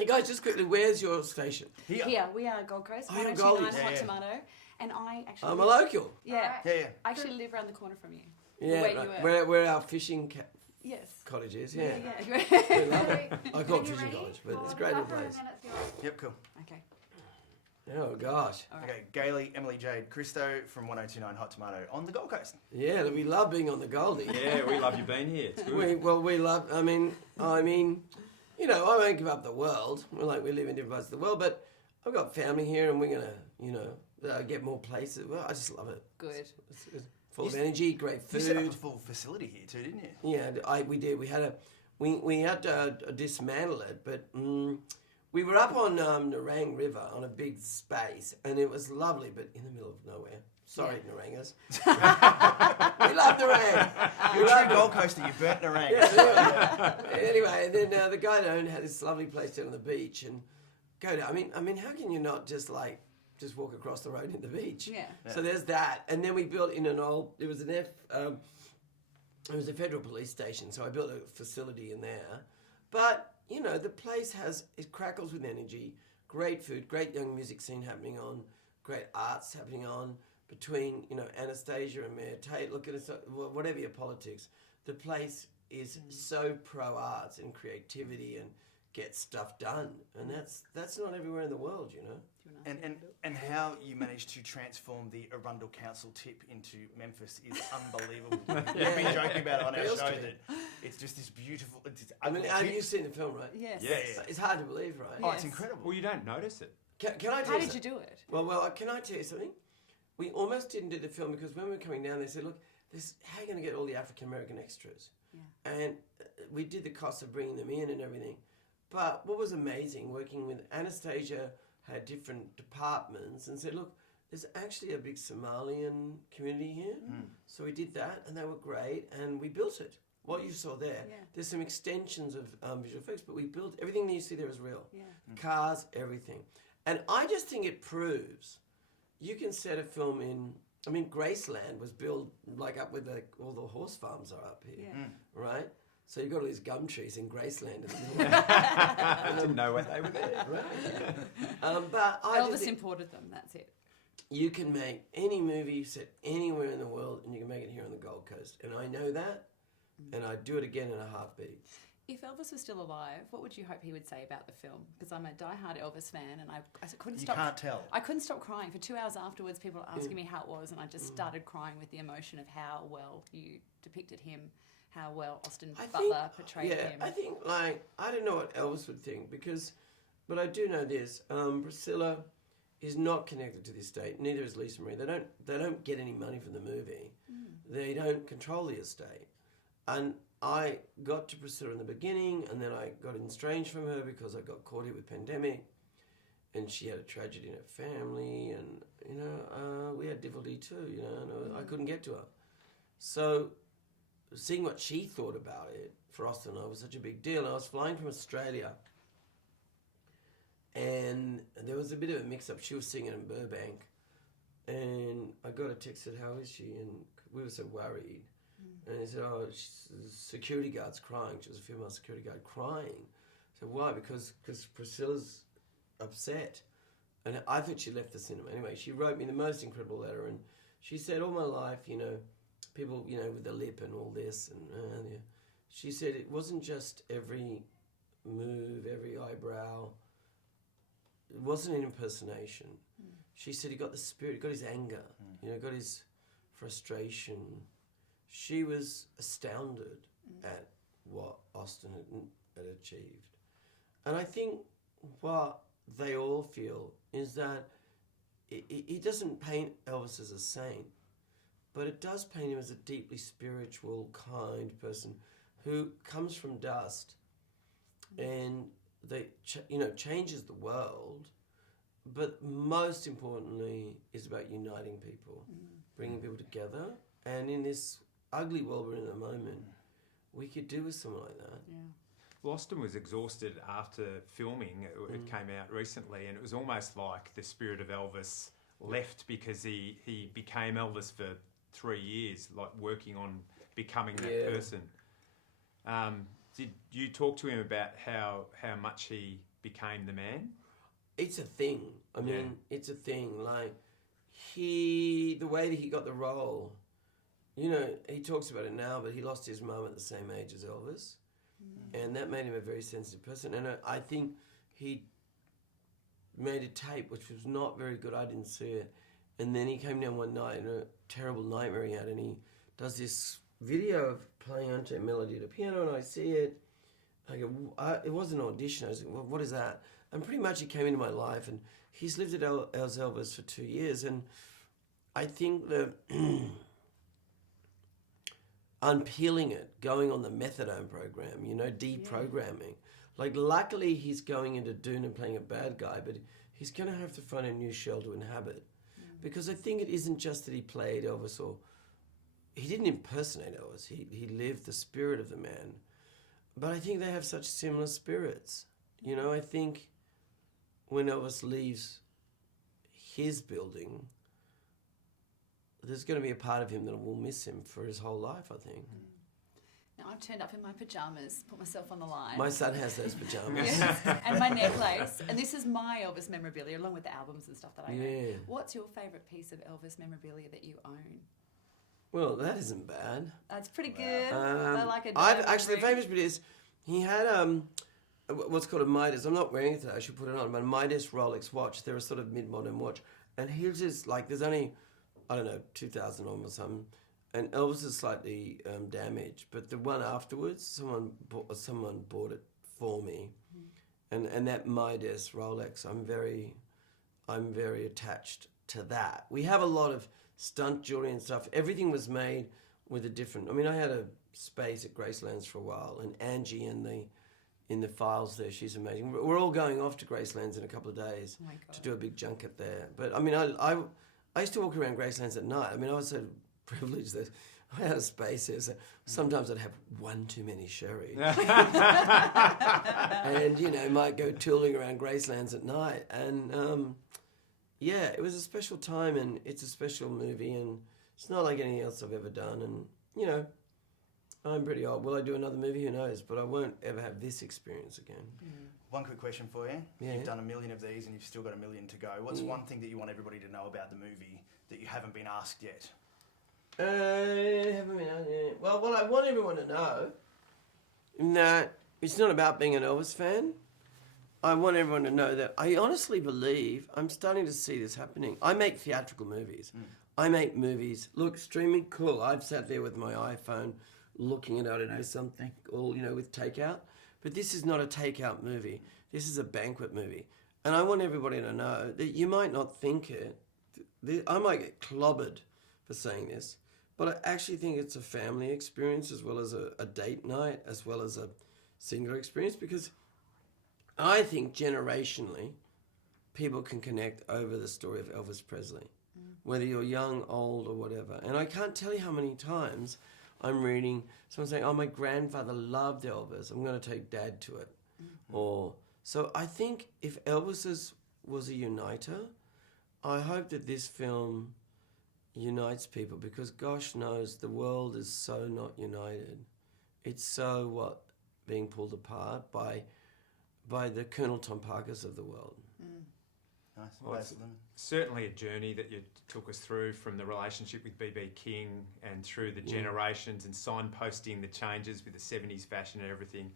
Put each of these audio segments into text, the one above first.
Hey guys, just quickly, where's your station? Here, we are Gold Coast, Oh, you're 102.9 Goldie. Hot Tomato, and I actually... I'm a local. Yeah. Yeah. I actually live around the corner from you. Yeah, Where right. you were. Where our fishing Yes. cottage is, yeah. Yeah. We love it. I call it fishing college, but it's a great little place. Yep, cool. Okay. Oh gosh. All right. Okay, Galey, Emily, Jade Christo from 102.9 Hot Tomato on the Gold Coast. Yeah, we love being on the Goldie. Yeah, we love you being here. It's good. We love. I mean, you know, I won't give up the world. We live in different parts of the world, but I've got family here, and we're gonna, you know, get more places. Well, I just love it. Good. It's full of energy, great You set up a food. full facility here too, didn't you? Yeah, we did. We had to dismantle it, but we were up on Nerang River on a big space, and it was lovely, but in the middle of nowhere. Sorry, Nerangers. We love Nerang. You're a true Gold Coaster. You burnt Nerang. Anyway, then the guy that owned had this lovely place down on the beach, and go down. I mean, how can you not just walk across the road in the beach? Yeah. So there's that, and then we built in an old. It was it was a federal police station, so I built a facility in there. But you know, the place it crackles with energy, great food, great young music scene happening on, great arts happening on. Between, you know, Anastasia and Mayor Tate, look at it, whatever your politics, the place is so pro-arts and creativity and get stuff done. And that's not everywhere in the world, you know. And how you managed to transform the Arundel Council tip into Memphis is unbelievable. You've been joking about it on our show that it's just this beautiful... Have you seen the film, right? Yes. Yeah. It's hard to believe, right? Oh, it's incredible. Well, you don't notice it. Can I tell How you did you something? do it? Well, can I tell you something? We almost didn't do the film because when we were coming down, they said, look, how are you going to get all the African-American extras? Yeah. And we did the cost of bringing them in and everything. But what was amazing, working with Anastasia, had different departments and said, look, there's actually a big Somalian community here. So we did that, and they were great, and we built it. What you saw there, there's some extensions of visual effects, but we built everything that you see there is real. Yeah. Cars, everything. And I just think it proves you can set a film in. I mean, Graceland was built up with all the horse farms are up here, right? So you've got all these gum trees in Graceland. I didn't know when they were there. Right. But I Elvis just think imported them, that's it. you can make any movie set anywhere in the world, and you can make it here on the Gold Coast. And I know that, and I'd do it again in a heartbeat. If Elvis was still alive, what would you hope he would say about the film? Because I'm a diehard Elvis fan, and I couldn't stop. You can't tell. I couldn't stop crying. For 2 hours afterwards, people were asking me how it was, and I just started crying with the emotion of how well you depicted him, how well Austin Butler portrayed him. I think, I don't know what Elvis would think, but I do know this. Priscilla is not connected to the estate, neither is Lisa Marie. They don't get any money from the movie. They don't control the estate. And I got to Priscilla in the beginning, and then I got estranged from her because I got caught here with pandemic, and she had a tragedy in her family, and we had difficulty too, and I couldn't get to her. So seeing what she thought about it for Austin and I was such a big deal. And I was flying from Australia, and there was a bit of a mix-up. She was singing in Burbank, and I got a text that, how is she? And we were so worried. And he said, the security guard's crying. She was a female security guard crying. I said, why? Because Priscilla's upset. And I thought she left the cinema. Anyway, she wrote me the most incredible letter, and she said, all my life, people, with the lip and all this. And she said it wasn't just every move, every eyebrow. It wasn't an impersonation. She said he got the spirit, he got his anger, got his frustration. She was astounded at what Austin had achieved. And I think what they all feel is that it doesn't paint Elvis as a saint, but it does paint him as a deeply spiritual, kind person who comes from dust and changes the world, but most importantly is about uniting people, bringing people together. And in this ugly world we're in at the moment, we could do with someone like that. Yeah. Well, Austin was exhausted after filming. It came out recently, and it was almost like the spirit of Elvis left because he became Elvis for 3 years, like working on becoming that person. Did you talk to him about how much he became the man? It's a thing. I mean, it's a thing. Like, the way that he got the role, you know, he talks about it now, but he lost his mum at the same age as Elvis. And that made him a very sensitive person. And I think he made a tape which was not very good. I didn't see it. And then he came down one night in a terrible nightmare he had, and he does this video of playing onto a melody at a piano, and I see it. I go, it was an audition. I was like, well, what is that? And pretty much he came into my life, and he's lived as Elvis for 2 years. And I think that unpeeling it, going on the methadone program, you know, deprogramming. Like, luckily he's going into Dune and playing a bad guy, but he's going to have to find a new shell to inhabit. Because I think it isn't just that he played Elvis, or he didn't impersonate Elvis. He lived the spirit of the man. But I think they have such similar spirits. You know, I think when Elvis leaves his building, there's going to be a part of him that will miss him for his whole life, I think. Now, I've turned up in my pyjamas, put myself on the line. My son has those pyjamas. Yes, and my necklace. And this is my Elvis memorabilia, along with the albums and stuff that I own. What's your favourite piece of Elvis memorabilia that you own? Well, that isn't bad. That's pretty good. I like a the famous bit is he had what's called a Midas. I'm not wearing it today. I should put it on. But a Midas Rolex watch. They're a sort of mid-modern watch. And his is like, there's only, I don't know, 2,000 of them or something. And Elvis is slightly damaged, but the one afterwards, someone bought it for me, and that Midas Rolex, I'm very attached to that. We have a lot of stunt jewelry and stuff. Everything was made with a different. I mean, I had a space at Gracelands for a while, and Angie in the files there, she's amazing. We're all going off to Gracelands in a couple of days to do a big junket there. But I mean, I used to walk around Gracelands at night. I mean, I was so privilege that I had a space there, so sometimes I'd have one too many sherry. And, you know, might go tooling around Gracelands at night. And, it was a special time, and it's a special movie, and it's not like anything else I've ever done. And, you know, I'm pretty old. Will I do another movie? Who knows? But I won't ever have this experience again. One quick question for you. Yeah. You've done 1 million of these, and you've still got 1 million to go. What's one thing that you want everybody to know about the movie that you haven't been asked yet? Well, what I want everyone to know that it's not about being an Elvis fan. I want everyone to know that I honestly believe I'm starting to see this happening. I make theatrical movies. I make movies. Look, streaming, cool. I've sat there with my iPhone looking at, I don't know, something, all, you know, with takeout. But this is not a takeout movie. This is a banquet movie. And I want everybody to know that you might not think it. I might get clobbered for saying this, but I actually think it's a family experience as well as a date night, as well as a singular experience, because I think generationally people can connect over the story of Elvis Presley, whether you're young, old, or whatever. And I can't tell you how many times I'm reading someone saying, oh, my grandfather loved Elvis, I'm going to take Dad to it. So I think if Elvis was a uniter, I hope that this film unites people, because gosh knows the world is so not united. It's so being pulled apart by the Colonel Tom Parkers of the world. Nice. Well, it's certainly a journey that you took us through, from the relationship with B.B. King and through the generations and signposting the changes with the 70s fashion and everything.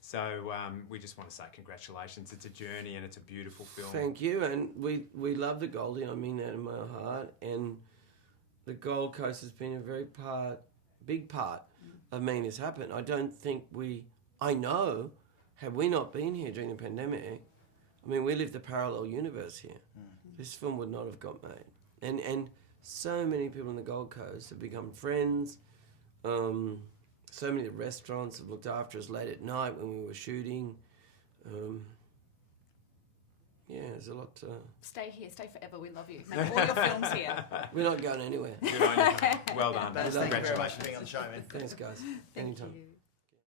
So we just want to say congratulations. It's a journey and it's a beautiful film. Thank you. And we love the Goldie. I mean that in my heart. And the Gold Coast has been a very big part of making this happen. I don't think had we not been here during the pandemic, I mean, we lived a parallel universe here. This film would not have got made. And so many people in the Gold Coast have become friends. So many of the restaurants have looked after us late at night when we were shooting. There's a lot to... Stay here, stay forever, we love you. Make all your films here. We're not going anywhere. Good on you. Well done. Thank you very much for being on the show, man. Thanks, guys. Thank Anytime. you.